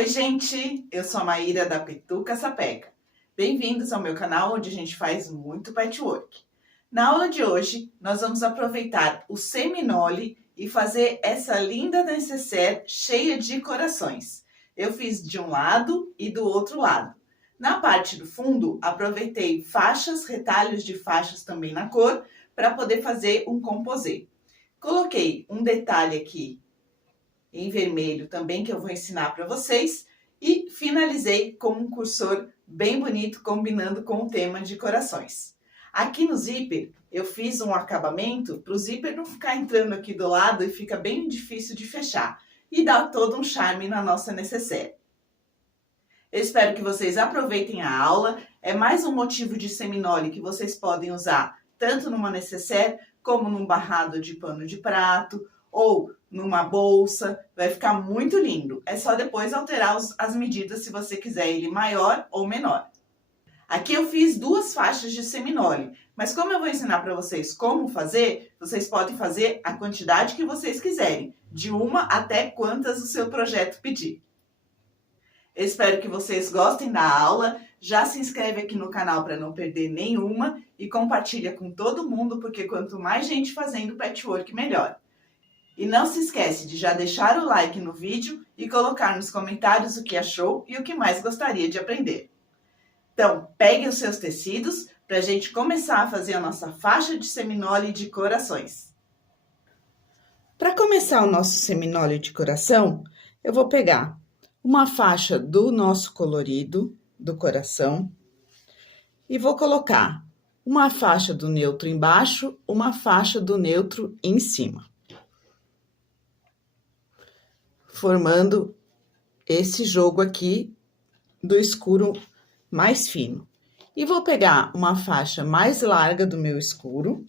Oi, gente! Eu sou a Maíra da Pituca Sapeca. Bem-vindos ao meu canal, onde a gente faz muito patchwork. Na aula de hoje, nós vamos aproveitar o seminole e fazer essa linda necessaire cheia de corações. Eu fiz de um lado e do outro lado. Na parte do fundo, aproveitei faixas, retalhos de faixas também na cor, para poder fazer um composê. Coloquei um detalhe aqui em vermelho também, que eu vou ensinar para vocês. E finalizei com um cursor bem bonito, combinando com o tema de corações. Aqui no zíper, eu fiz um acabamento para o zíper não ficar entrando aqui do lado e fica bem difícil de fechar. E dá todo um charme na nossa necessaire. Eu espero que vocês aproveitem a aula. É mais um motivo de seminole que vocês podem usar tanto numa necessaire como num barrado de pano de prato ou numa bolsa, vai ficar muito lindo. É só depois alterar as medidas se você quiser ele maior ou menor. Aqui eu fiz duas faixas de seminole, mas como eu vou ensinar para vocês como fazer, vocês podem fazer a quantidade que vocês quiserem, de uma até quantas o seu projeto pedir. Eu espero que vocês gostem da aula, já se inscreve aqui no canal para não perder nenhuma e compartilha com todo mundo, porque quanto mais gente fazendo patchwork, melhor. E não se esquece de já deixar o like no vídeo e colocar nos comentários o que achou e o que mais gostaria de aprender. Então, peguem os seus tecidos para a gente começar a fazer a nossa faixa de seminole de corações. Para começar o nosso seminole de coração, eu vou pegar uma faixa do nosso colorido, do coração, e vou colocar uma faixa do neutro embaixo, uma faixa do neutro em cima, formando esse jogo aqui do escuro mais fino. E vou pegar uma faixa mais larga do meu escuro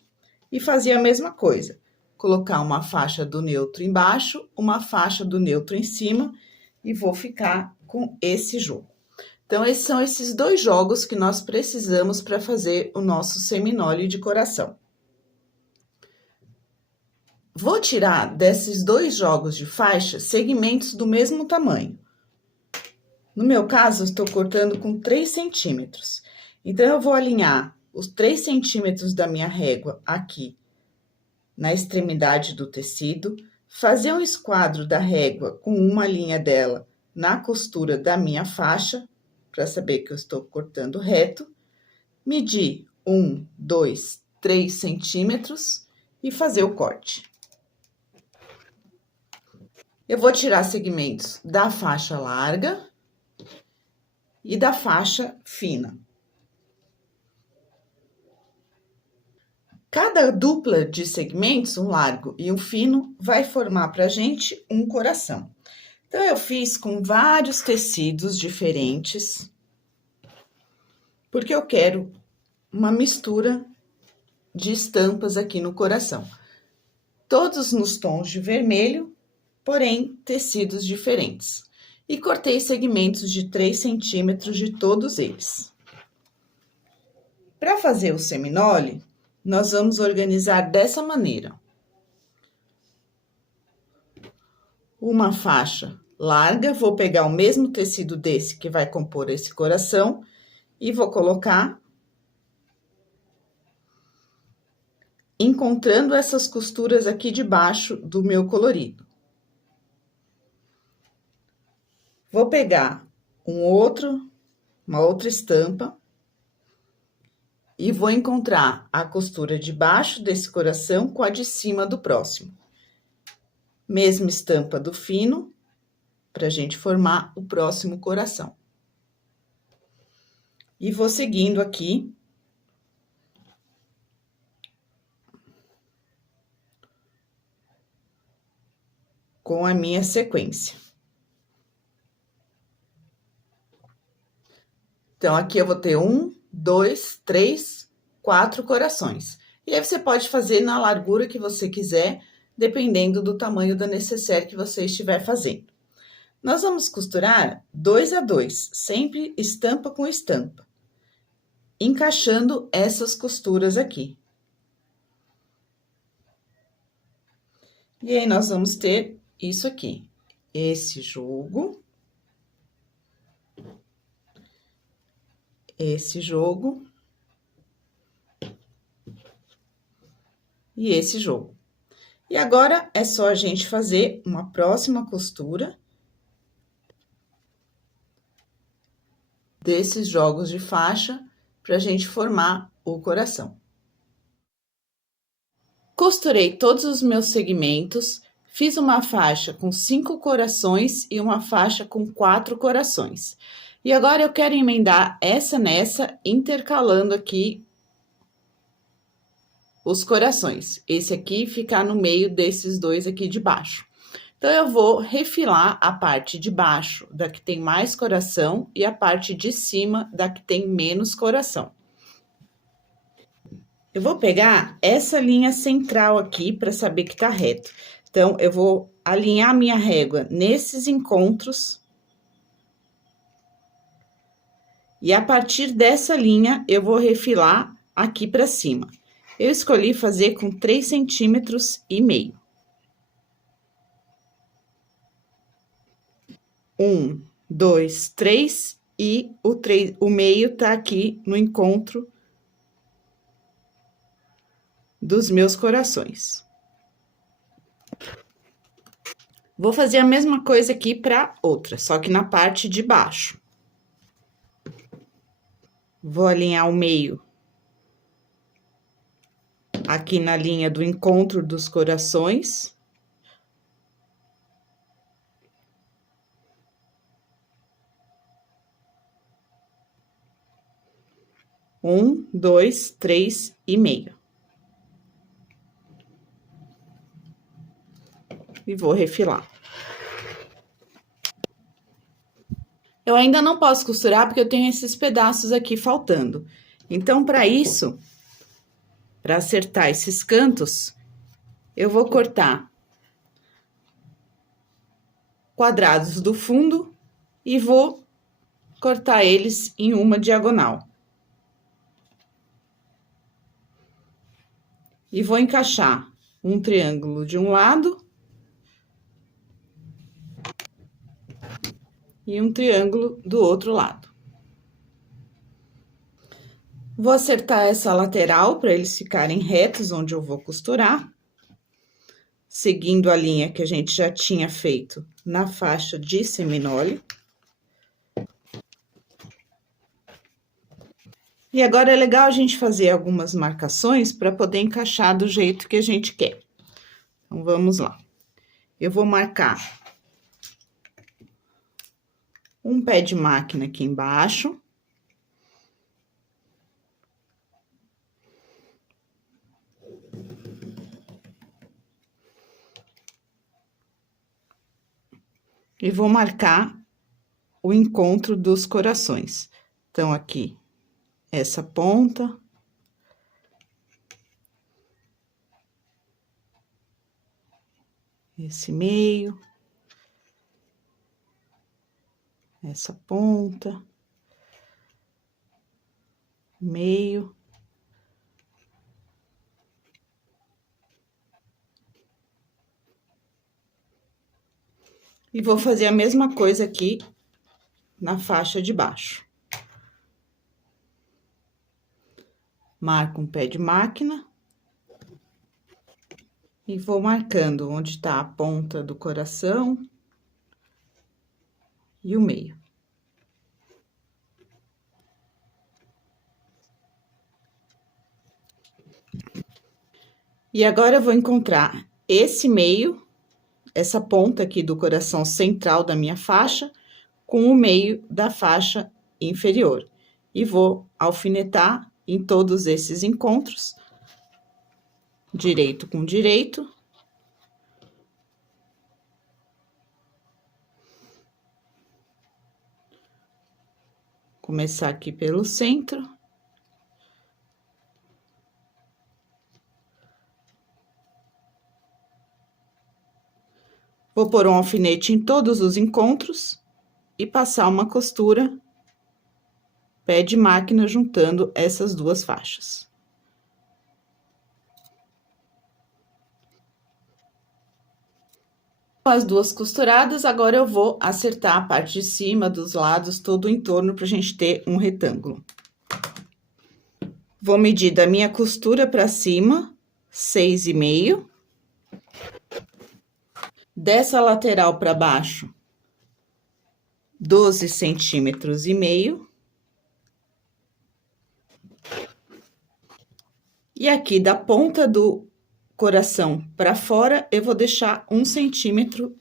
e fazer a mesma coisa. Colocar uma faixa do neutro embaixo, uma faixa do neutro em cima e vou ficar com esse jogo. Então, esses são esses dois jogos que nós precisamos para fazer o nosso seminole de coração. Vou tirar desses dois jogos de faixa segmentos do mesmo tamanho. No meu caso, eu estou cortando com 3 centímetros. Então, eu vou alinhar os 3 centímetros da minha régua aqui na extremidade do tecido, fazer um esquadro da régua com uma linha dela na costura da minha faixa, para saber que eu estou cortando reto, medir 1, 2, 3 centímetros e fazer o corte. Eu vou tirar segmentos da faixa larga e da faixa fina. Cada dupla de segmentos, um largo e um fino, vai formar pra gente um coração. Então, eu fiz com vários tecidos diferentes, porque eu quero uma mistura de estampas aqui no coração. Todos nos tons de vermelho, porém, tecidos diferentes. E cortei segmentos de 3 centímetros de todos eles. Para fazer o seminole, nós vamos organizar dessa maneira. Uma faixa larga, vou pegar o mesmo tecido desse que vai compor esse coração e vou colocar, encontrando essas costuras aqui debaixo do meu colorido. Vou pegar uma outra estampa e vou encontrar a costura de baixo desse coração com a de cima do próximo. Mesma estampa do fino, para a gente formar o próximo coração. E vou seguindo aqui com a minha sequência. Então, aqui eu vou ter 1, 2, 3, 4 corações. E aí, você pode fazer na largura que você quiser, dependendo do tamanho da necessaire que você estiver fazendo. Nós vamos costurar 2 a 2, sempre estampa com estampa, encaixando essas costuras aqui. E aí, nós vamos ter isso aqui, esse jogo esse jogo e esse jogo. E agora, é só a gente fazer uma próxima costura desses jogos de faixa para a gente formar o coração. Costurei todos os meus segmentos, fiz uma faixa com 5 corações e uma faixa com 4 corações. E agora eu quero emendar essa nessa, intercalando aqui os corações. Esse aqui ficar no meio desses dois aqui de baixo. Então, eu vou refilar a parte de baixo da que tem mais coração e a parte de cima da que tem menos coração. Eu vou pegar essa linha central aqui para saber que tá reto. Então, eu vou alinhar minha régua nesses encontros. E a partir dessa linha, eu vou refilar aqui para cima. Eu escolhi fazer com 3,5 centímetros. 1, 2, 3 e o meio tá aqui no encontro dos meus corações. Vou fazer a mesma coisa aqui para outra, só que na parte de baixo. Vou alinhar o meio aqui na linha do encontro dos corações. Um, 2, 3,5. E vou refilar. Eu ainda não posso costurar porque eu tenho esses pedaços aqui faltando. Então, para isso, para acertar esses cantos, eu vou cortar quadrados do fundo e vou cortar eles em uma diagonal. E vou encaixar um triângulo de um lado e um triângulo do outro lado. Vou acertar essa lateral para eles ficarem retos onde eu vou costurar, seguindo a linha que a gente já tinha feito na faixa de seminole. E agora é legal a gente fazer algumas marcações para poder encaixar do jeito que a gente quer. Então, vamos lá. Eu vou marcar um pé de máquina aqui embaixo. E vou marcar o encontro dos corações. Então, aqui, essa ponta. Esse meio. Essa ponta. Meio. E vou fazer a mesma coisa aqui na faixa de baixo. Marco um pé de máquina. E vou marcando onde tá a ponta do coração e o meio. E agora eu vou encontrar esse meio, essa ponta aqui do coração central da minha faixa, com o meio da faixa inferior. E vou alfinetar em todos esses encontros, direito com direito. Começar aqui pelo centro. Vou pôr um alfinete em todos os encontros e passar uma costura, pé de máquina, juntando essas duas faixas. Com as duas costuradas, agora eu vou acertar a parte de cima, dos lados, todo o entorno, pra gente ter um retângulo. Vou medir da minha costura para cima, 6,5. Dessa lateral para baixo, 12,5 centímetros. E aqui da ponta do coração para fora, eu vou deixar 1,5 centímetro.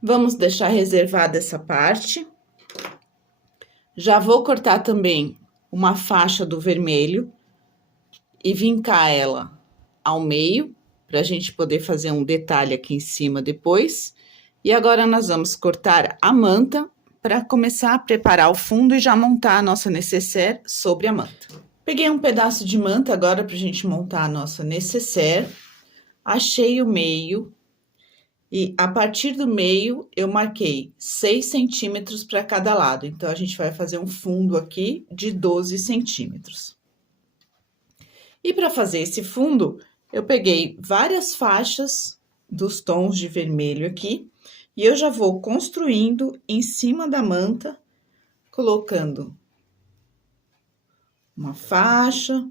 Vamos deixar reservada essa parte. Já vou cortar também uma faixa do vermelho e vincar ela ao meio, para a gente poder fazer um detalhe aqui em cima depois. E agora nós vamos cortar a manta para começar a preparar o fundo e já montar a nossa nécessaire sobre a manta. Peguei um pedaço de manta agora para a gente montar a nossa nécessaire. Achei o meio. E a partir do meio, eu marquei 6 centímetros para cada lado. Então, a gente vai fazer um fundo aqui de 12 centímetros. E para fazer esse fundo, eu peguei várias faixas dos tons de vermelho aqui. E eu já vou construindo em cima da manta, colocando uma faixa,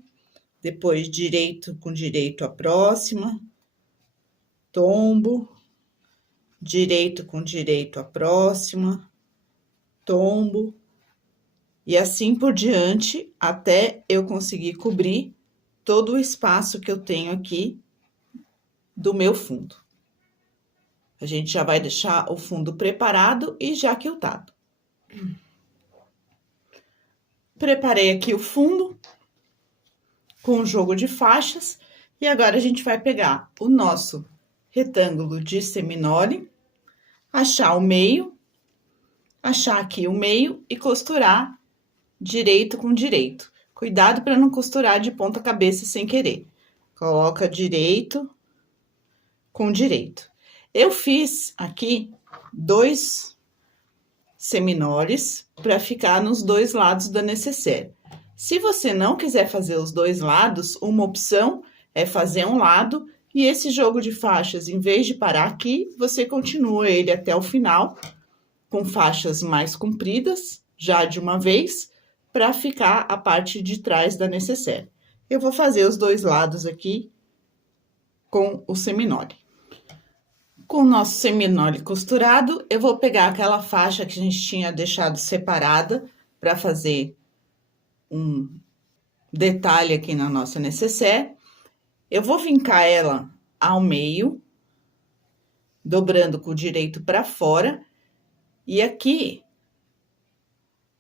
depois direito com direito a próxima, tombo. Direito com direito a próxima, tombo, e assim por diante, até eu conseguir cobrir todo o espaço que eu tenho aqui do meu fundo. A gente já vai deixar o fundo preparado e já quiltado. Preparei aqui o fundo com o jogo de faixas, e agora a gente vai pegar o nosso retângulo de seminole, achar o meio, achar aqui o meio e costurar direito com direito. Cuidado para não costurar de ponta cabeça sem querer. Coloca direito com direito. Eu fiz aqui 2 seminoles para ficar nos 2 lados da nécessaire. Se você não quiser fazer os 2 lados, uma opção é fazer um lado. E esse jogo de faixas, em vez de parar aqui, você continua ele até o final, com faixas mais compridas, já de uma vez, para ficar a parte de trás da nécessaire. Eu vou fazer os 2 lados aqui com o seminole. Com o nosso seminole costurado, eu vou pegar aquela faixa que a gente tinha deixado separada para fazer um detalhe aqui na nossa nécessaire. Eu vou vincar ela ao meio, dobrando com o direito para fora, e aqui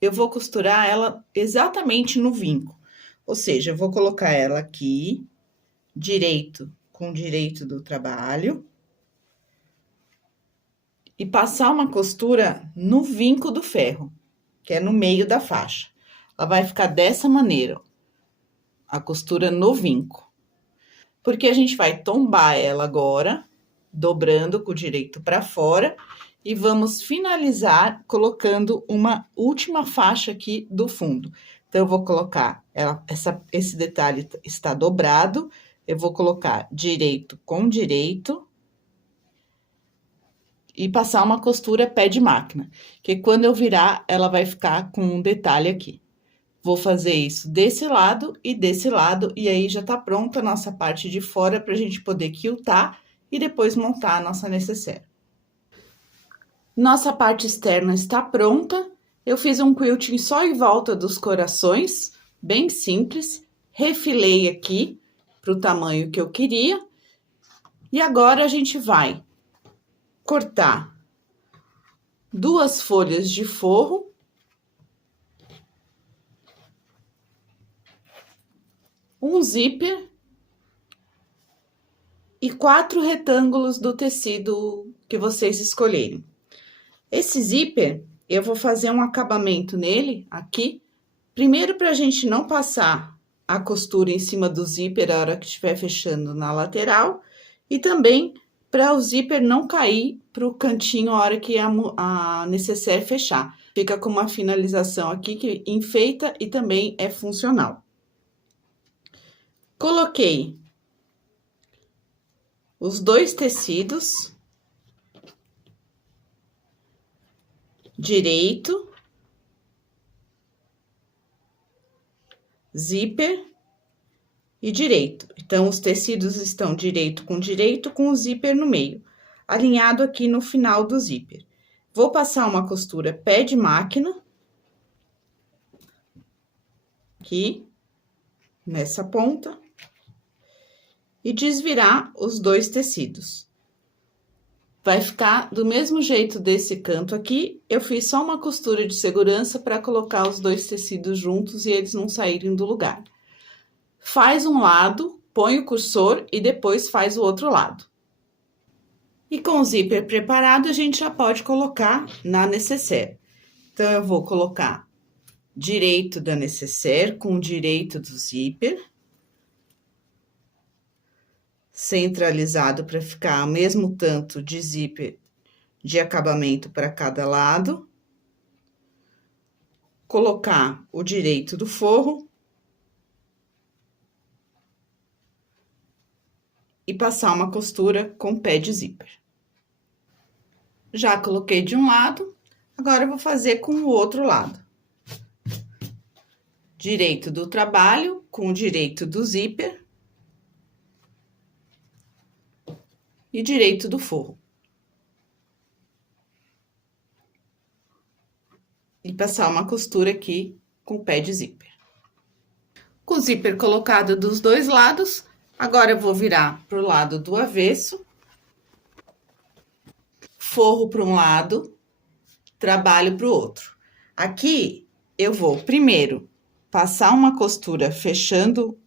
eu vou costurar ela exatamente no vinco. Ou seja, eu vou colocar ela aqui, direito com direito do trabalho, e passar uma costura no vinco do ferro, que é no meio da faixa. Ela vai ficar dessa maneira, a costura no vinco. Porque a gente vai tombar ela agora, dobrando com o direito para fora, e vamos finalizar colocando uma última faixa aqui do fundo. Então, eu vou colocar, esse detalhe está dobrado, eu vou colocar direito com direito, e passar uma costura pé de máquina, que quando eu virar, ela vai ficar com um detalhe aqui. Vou fazer isso desse lado, e aí já tá pronta a nossa parte de fora pra gente poder quiltar e depois montar a nossa nécessaire. Nossa parte externa está pronta. Eu fiz um quilting só em volta dos corações, bem simples. Refilei aqui pro tamanho que eu queria. E agora a gente vai cortar 2 folhas de forro. Um zíper e 4 retângulos do tecido que vocês escolherem. Esse zíper, eu vou fazer um acabamento nele, aqui. Primeiro, para a gente não passar a costura em cima do zíper a hora que estiver fechando na lateral. E também para o zíper não cair para o cantinho a hora que a nécessaire fechar. Fica com uma finalização aqui que enfeita e também é funcional. Coloquei os 2 tecidos direito, zíper e direito. Então, os tecidos estão direito com o zíper no meio, alinhado aqui no final do zíper. Vou passar uma costura pé de máquina, aqui, nessa ponta, e desvirar os dois tecidos. Vai ficar do mesmo jeito desse canto aqui, eu fiz só uma costura de segurança para colocar os dois tecidos juntos e eles não saírem do lugar. Faz um lado, põe o cursor e depois faz o outro lado. E com o zíper preparado, a gente já pode colocar na nécessaire. Então, eu vou colocar direito da nécessaire com o direito do zíper. Centralizado para ficar o mesmo tanto de zíper de acabamento para cada lado. Colocar o direito do forro. E passar uma costura com pé de zíper. Já coloquei de um lado, agora eu vou fazer com o outro lado. Direito do trabalho com o direito do zíper. E direito do forro. E passar uma costura aqui com pé de zíper. Com o zíper colocado dos dois lados, agora eu vou virar pro lado do avesso. Forro para um lado, trabalho para o outro. Aqui, eu vou primeiro passar uma costura fechando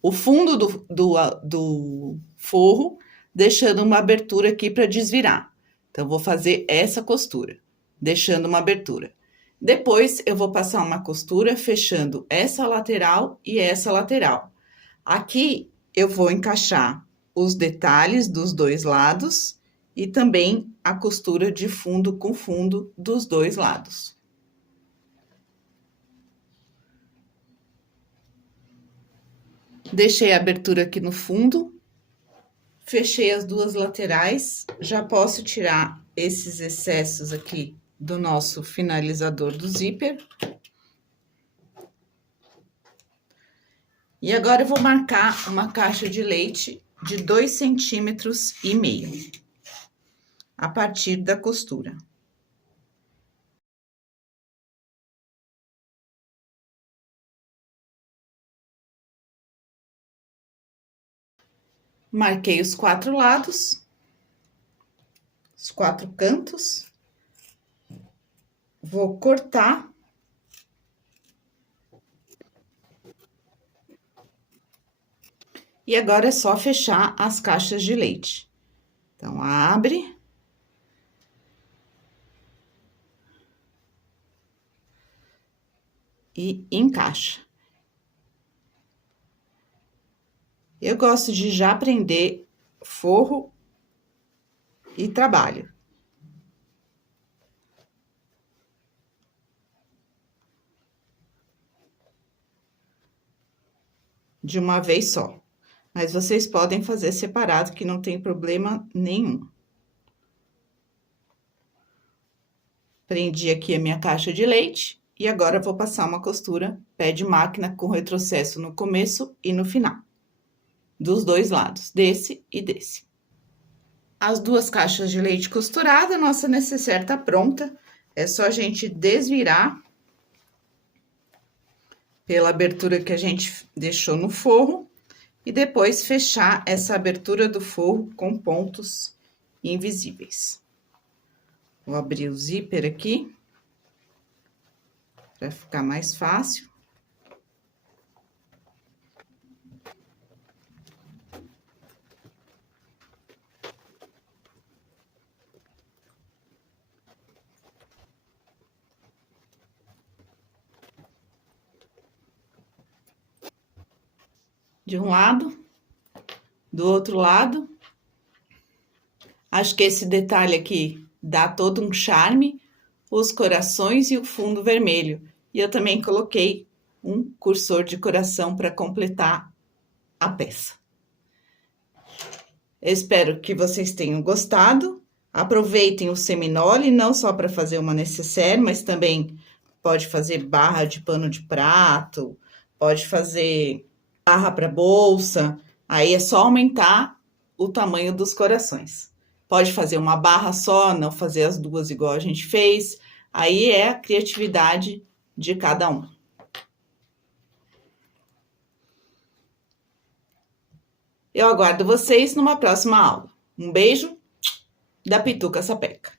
o fundo do forro, deixando uma abertura aqui para desvirar. Então, vou fazer essa costura, deixando uma abertura. Depois, eu vou passar uma costura fechando essa lateral e essa lateral. Aqui, eu vou encaixar os detalhes dos dois lados e também a costura de fundo com fundo dos dois lados. Deixei a abertura aqui no fundo, fechei as duas laterais, já posso tirar esses excessos aqui do nosso finalizador do zíper. E agora eu vou marcar uma caixa de leite de 2,5 centímetros, a partir da costura. Marquei os 4 lados, os 4 cantos. Vou cortar. E agora é só fechar as caixas de leite. Então, abre. E encaixa. Eu gosto de já prender forro e trabalho. De uma vez só. Mas vocês podem fazer separado, que não tem problema nenhum. Prendi aqui a minha caixa de leite e agora vou passar uma costura pé de máquina com retrocesso no começo e no final. Dos dois lados, desse e desse. As duas caixas de leite costuradas, nossa nécessaire tá pronta. É só a gente desvirar pela abertura que a gente deixou no forro e depois fechar essa abertura do forro com pontos invisíveis. Vou abrir o zíper aqui para ficar mais fácil. De um lado, do outro lado. Acho que esse detalhe aqui dá todo um charme, os corações e o fundo vermelho. E eu também coloquei um cursor de coração para completar a peça. Eu espero que vocês tenham gostado. Aproveitem o seminole, não só para fazer uma necessaire, mas também pode fazer barra de pano de prato, pode fazer barra para bolsa. Aí é só aumentar o tamanho dos corações. Pode fazer uma barra só, não fazer as duas igual a gente fez. Aí é a criatividade de cada um. Eu aguardo vocês numa próxima aula. Um beijo da Pituca Sapeca.